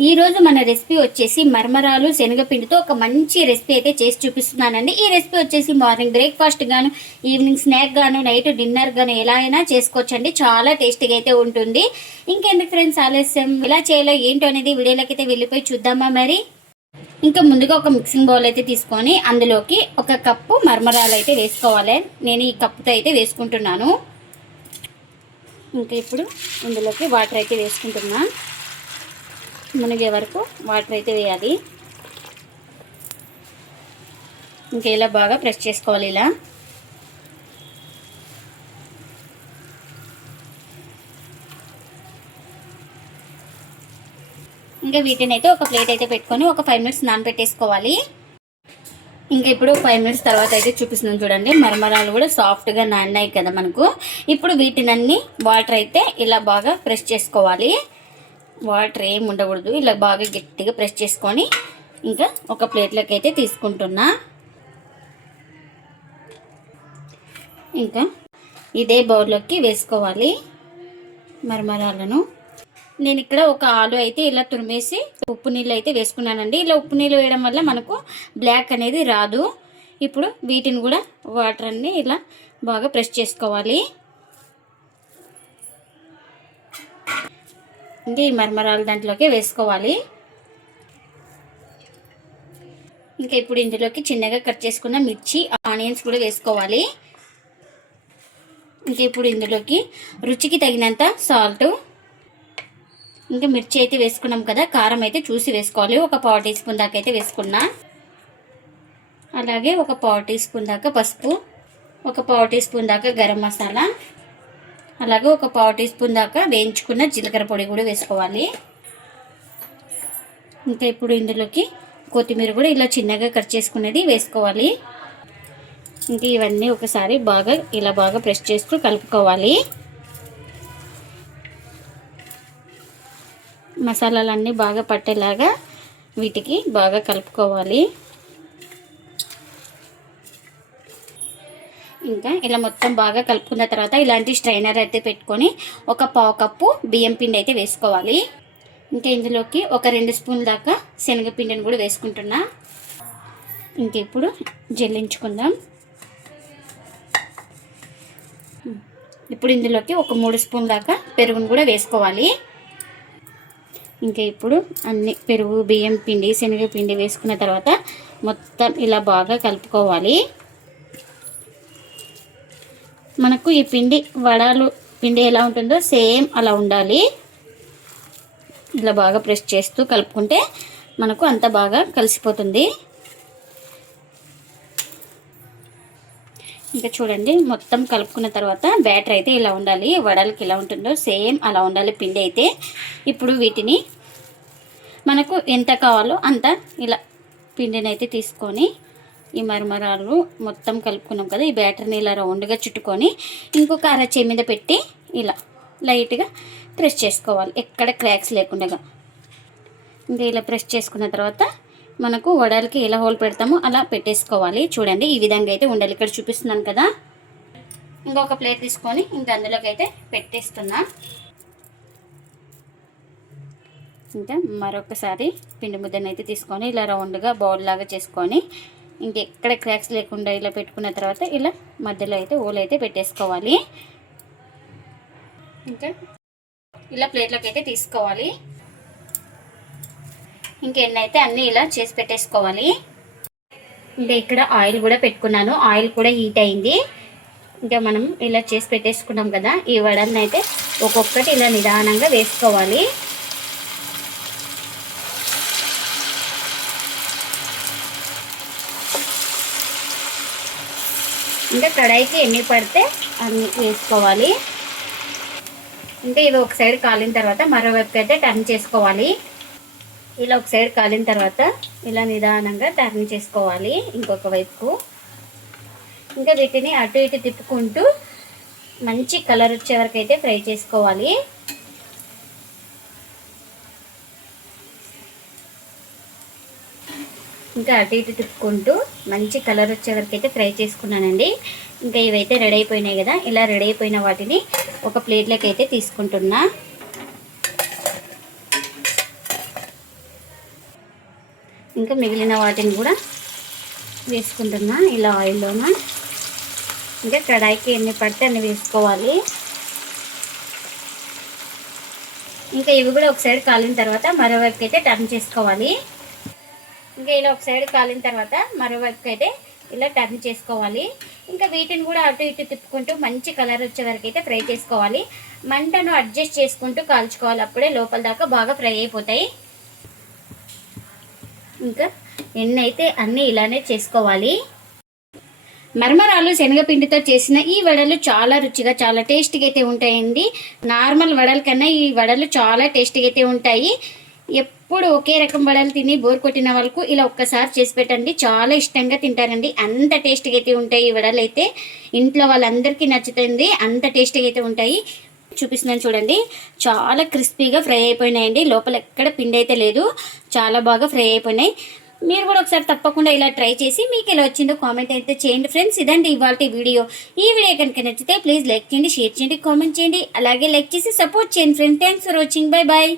ఈరోజు మన రెసిపీ వచ్చేసి మరమరాలు శనగపిండితో ఒక మంచి రెసిపీ అయితే చేసి చూపిస్తున్నానండి. ఈ రెసిపీ వచ్చేసి మార్నింగ్ బ్రేక్ఫాస్ట్ గాను, ఈవినింగ్ స్నాక్ గాను, నైట్ డిన్నర్ గాను ఎలా అయినా చేసుకోవచ్చండి. చాలా టేస్టీగా అయితే ఉంటుంది. ఇంకెందుకు ఫ్రెండ్స్ ఆలస్యం, ఎలా చేయాలో ఏంటో అనేది వీడియోలోకి అయితే వెళ్ళిపోయి చూద్దామా మరి. ఇంకా ముందుగా ఒక మిక్సింగ్ బౌల్ అయితే తీసుకొని అందులోకి ఒక కప్పు మరమరాలు అయితే వేసుకోవాలి. నేను ఈ కప్పుతో అయితే వేసుకుంటున్నాను. ఇంకా ఇప్పుడు ఇందులోకి వాటర్ అయితే వేసుకుంటున్నా. మునిగే వరకు వాటర్ అయితే వేయాలి. ఇంకా ఇలా బాగా ప్రెస్ చేసుకోవాలి. ఇలా ఇంకా వీటిని అయితే ఒక ప్లేట్ అయితే పెట్టుకొని ఒక 5 మినిట్స్ నానబెట్టేసుకోవాలి. ఇంకా ఇప్పుడు 5 మినిట్స్ తర్వాత అయితే చూపిస్తున్నాను చూడండి. మరమరాలు కూడా సాఫ్ట్గా నానినాయి కదా మనకు. ఇప్పుడు వీటినన్నీ వాటర్ అయితే ఇలా బాగా ప్రెస్ చేసుకోవాలి. వాటర్ ఏమి ఉండకూడదు. ఇలా బాగా గట్టిగా ప్రెస్ చేసుకొని ఇంకా ఒక ప్లేట్లోకి అయితే తీసుకుంటున్నా. ఇంకా ఇదే బౌల్లోకి వేసుకోవాలి మరమరాలను. నేను ఇక్కడ ఒక ఆలు అయితే ఇలా తురిమేసి ఉప్పు నీళ్ళు అయితే వేసుకున్నానండి. ఇలా ఉప్పు నీళ్ళు వేయడం వల్ల మనకు బ్లాక్ అనేది రాదు. ఇప్పుడు వీటిని కూడా వాటర్ అన్ని ఇలా బాగా ప్రెస్ చేసుకోవాలి. ఇంకా ఈ మరమరాలు దాంట్లోకి వేసుకోవాలి. ఇంకా ఇప్పుడు ఇందులోకి చిన్నగా కట్ చేసుకున్న మిర్చి, ఆనియన్స్ కూడా వేసుకోవాలి. ఇంకా ఇప్పుడు ఇందులోకి రుచికి తగినంత సాల్ట్, ఇంకా మిర్చి అయితే వేసుకున్నాం కదా, కారం అయితే చూసి వేసుకోవాలి. ఒక 1/4 టీ స్పూన్ దాకా అయితే వేసుకున్నా. అలాగే ఒక 1/4 టీ స్పూన్ దాకా పసుపు, ఒక 1/4 టీ స్పూన్ దాకా గరం మసాలా, అలాగే ఒక 1/4 టీ స్పూన్ దాకా వేయించుకున్న జీలకర్ర పొడి కూడా వేసుకోవాలి. ఇంకా ఇప్పుడు ఇందులోకి కొత్తిమీర కూడా ఇలా చిన్నగా కట్ చేసుకునేది వేసుకోవాలి. ఇంకా ఇవన్నీ ఒకసారి బాగా ఇలా బాగా ప్రెస్ చేస్తూ కలుపుకోవాలి. మసాలాలన్నీ బాగా పట్టేలాగా వీటికి బాగా కలుపుకోవాలి. ఇంకా ఇలా మొత్తం బాగా కలుపుకున్న తర్వాత ఇలాంటి స్ట్రైనర్ అయితే పెట్టుకొని ఒక 1/4 కప్పు బియ్యం పిండి అయితే వేసుకోవాలి. ఇంకా ఇందులోకి ఒక 2 స్పూన్ల దాకా శనగపిండిని కూడా వేసుకుంటున్నా. ఇంక ఇప్పుడు జల్లించుకుందాం. ఇప్పుడు ఇందులోకి ఒక 3 స్పూన్ల దాకా పెరుగును కూడా వేసుకోవాలి. ఇంకా ఇప్పుడు అన్ని పెరుగు, బియ్యం పిండి, శనగపిండి వేసుకున్న తర్వాత మొత్తం ఇలా బాగా కలుపుకోవాలి. మనకు ఈ పిండి వడలు పిండి ఎలా ఉంటుందో సేమ్ అలా ఉండాలి. ఇలా బాగా ప్రెస్ చేస్తూ కలుపుకుంటే మనకు అంత బాగా కలిసిపోతుంది. ఇంకా చూడండి, మొత్తం కలుపుకున్న తర్వాత బ్యాటర్ అయితే ఇలా ఉండాలి. వడలకి ఎలా ఉంటుందో సేమ్ అలా ఉండాలి పిండి అయితే. ఇప్పుడు వీటిని మనకు ఎంత కావాలో అంత ఇలా పిండిని అయితే తీసుకొని ఈ మరమరాలు మొత్తం కలుపుకున్నాం కదా, ఈ బ్యాటర్ని ఇలా రౌండ్గా చుట్టుకొని ఇంకొక అరచేయి మీద పెట్టి ఇలా లైట్గా ప్రెస్ చేసుకోవాలి, ఎక్కడ క్రాక్స్ లేకుండా. ఇంకా ఇలా ప్రెస్ చేసుకున్న తర్వాత మనకు వడలకి ఎలా హోల్ పెడతామో అలా పెట్టేసుకోవాలి. చూడండి, ఈ విధంగా అయితే ఉండాలి. ఇక్కడ చూపిస్తున్నాను కదా. ఇంకొక ప్లేట్ తీసుకొని ఇంకా అందులోకి అయితే పెట్టేస్తున్నా. ఇంకా మరొకసారి పిండి ముద్దను అయితే తీసుకొని ఇలా రౌండ్గా బౌల్ లాగా చేసుకొని ఇంకెక్కడ క్రాక్స్ లేకుండా ఇలా పెట్టుకున్న తర్వాత ఇలా మధ్యలో అయితే ఓలు అయితే పెట్టేసుకోవాలి. ఇంకా ఇలా ప్లేట్లోకి అయితే తీసుకోవాలి. ఇంకెన్ని అయితే అన్నీ ఇలా చేసి పెట్టేసుకోవాలి. ఇంకా ఇక్కడ ఆయిల్ కూడా పెట్టుకున్నాను. ఆయిల్ కూడా హీట్ అయింది. ఇంకా మనం ఇలా చేసి పెట్టేసుకున్నాం కదా, ఈ వడలను అయితే ఒక్కొక్కటి ఇలా నిదానంగా వేసుకోవాలి. ఇంకా కడాయికి ఎన్ని పడితే అన్ని వేసుకోవాలి. ఇంకా ఇవి ఒక సైడ్ కాలిన తర్వాత మరోవైపు అయితే టర్న్ చేసుకోవాలి. ఇలా ఒక సైడ్ కాలిన తర్వాత ఇలా నిదానంగా టర్న్ చేసుకోవాలి ఇంకొక వైపుకు. ఇంకా వీటిని అటు ఇటు తిప్పుకుంటూ మంచి కలర్ వచ్చే వరకు అయితే ఫ్రై చేసుకోవాలి. ఇంకా అటు ఇటు తిప్పుకుంటూ మంచి కలర్ వచ్చే వరకు అయితే ఫ్రై చేసుకున్నానండి. ఇంకా ఇవైతే రెడీ అయిపోయినాయి కదా, ఇలా రెడీ అయిపోయిన వాటిని ఒక ప్లేట్లోకి అయితే తీసుకుంటున్నా. ఇంకా మిగిలిన వాటిని కూడా వేసుకుంటున్నా ఇలా ఆయిల్లోన. ఇంకా కడాయికి ఎన్ని పడితే అన్ని వేసుకోవాలి. ఇంకా ఇవి కూడా ఒక సైడ్ కాలిన తర్వాత మరోవైపుకి అయితే టర్న్ చేసుకోవాలి. ఇంకా ఇలా ఒక సైడ్ కాలిన తర్వాత మరోవైపుకి అయితే ఇలా టర్న్ చేసుకోవాలి. ఇంకా వీటిని కూడా అటు ఇటు తిప్పుకుంటూ మంచి కలర్ వచ్చే వరకు అయితే ఫ్రై చేసుకోవాలి. మంటను అడ్జస్ట్ చేసుకుంటూ కాల్చుకోవాలి, అప్పుడే లోపల దాకా బాగా ఫ్రై అయిపోతాయి. ఇంకా ఎన్ని అయితే అన్నీ ఇలానే చేసుకోవాలి. మరమరాలు శనగపిండితో చేసిన ఈ వడలు చాలా రుచిగా చాలా టేస్టీగా అయితే ఉంటాయండి. నార్మల్ వడల కన్నా ఈ వడలు చాలా టేస్టీగా అయితే ఉంటాయి. ఎప్పుడు ఒకే రకం వడలు తిని బోర్ కొట్టిన వాళ్ళకు ఇలా ఒక్కసారి చేసి పెట్టండి, చాలా ఇష్టంగా తింటారండి. అంత టేస్టీగా అయితే ఉంటాయి ఈ వడలు అయితే. ఇంట్లో వాళ్ళందరికీ నచ్చుతుంది, అంత టేస్టీగా అయితే ఉంటాయి. చూపిస్తున్నాను చూడండి, చాలా క్రిస్పీగా ఫ్రై అయిపోయినాయండి. లోపల ఎక్కడ పిండి అయితే లేదు, చాలా బాగా ఫ్రై అయిపోయినాయి. మీరు కూడా ఒకసారి తప్పకుండా ఇలా ట్రై చేసి మీకు ఎలా వచ్చిందో కామెంట్ అయితే చేయండి ఫ్రెండ్స్. ఇదండి ఇవాళ వీడియో. ఈ వీడియో కనుక నచ్చితే ప్లీజ్ లైక్ చేయండి, షేర్ చేయండి, కామెంట్ చేయండి. అలాగే లైక్ చేసి సపోర్ట్ చేయండి friends. Thanks for watching. Bye bye.